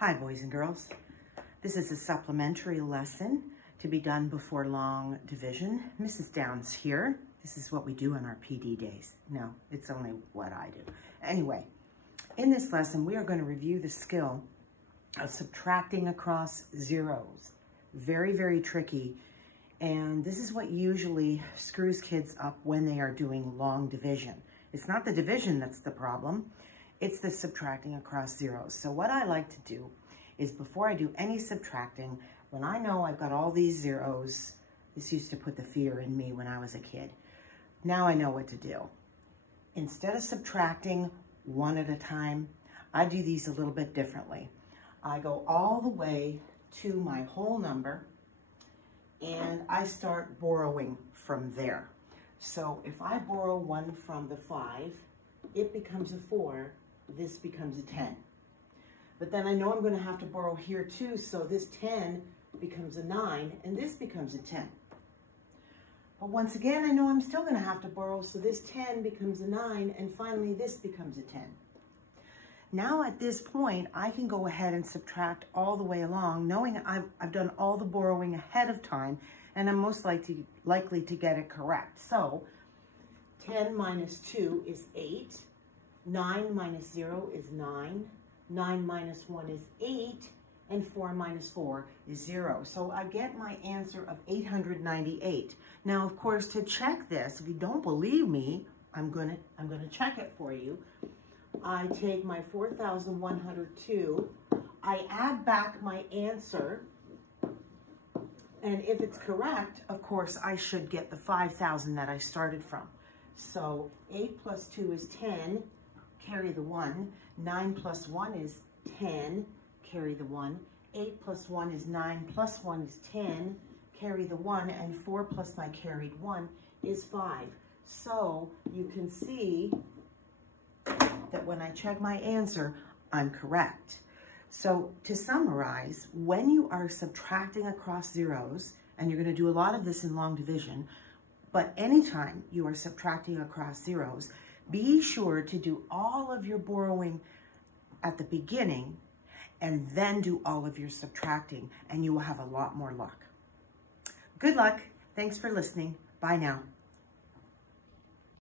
Hi, boys and girls. This is a supplementary lesson to be done before long division. Mrs. Downs here. This is what we do on our PD days. No, it's only what I do. Anyway, in this lesson, we are going to review the skill of subtracting across zeros. Very, very tricky. And this is what usually screws kids up when they are doing long division. It's not the division that's the problem. It's the subtracting across zeros. So what I like to do is before I do any subtracting, when I know I've got all these zeros, this used to put the fear in me when I was a kid. Now I know what to do. Instead of subtracting one at a time, I do these a little bit differently. I go all the way to my whole number and I start borrowing from there. So if I borrow 1 from the 5, it becomes a 4, this becomes a 10. But then I know I'm going to have to borrow here too, so this 10 becomes a 9, and this becomes a 10. But once again, I know I'm still going to have to borrow, so this 10 becomes a 9, and finally this becomes a 10. Now at this point, I can go ahead and subtract all the way along, knowing I've done all the borrowing ahead of time, and I'm most likely to get it correct. So 10 minus 2 is 8. 9 minus 0 is 9. 9 minus 1 is 8. And 4 minus 4 is 0. So I get my answer of 898. Now, of course, to check this, if you don't believe me, I'm gonna check it for you. I take my 4,102. I add back my answer. And if it's correct, of course, I should get the 5,000 that I started from. So 8 plus 2 is 10, carry the 1. 9 plus 1 is 10, carry the 1. 8 plus 1 is 9, plus 1 is 10, carry the 1. And 4 plus my carried 1 is 5. So you can see that when I check my answer, I'm correct. So to summarize, when you are subtracting across zeros, and you're going to do a lot of this in long division, but anytime you are subtracting across zeros, be sure to do all of your borrowing at the beginning and then do all of your subtracting, and you will have a lot more luck. Good luck. Thanks for listening. Bye now.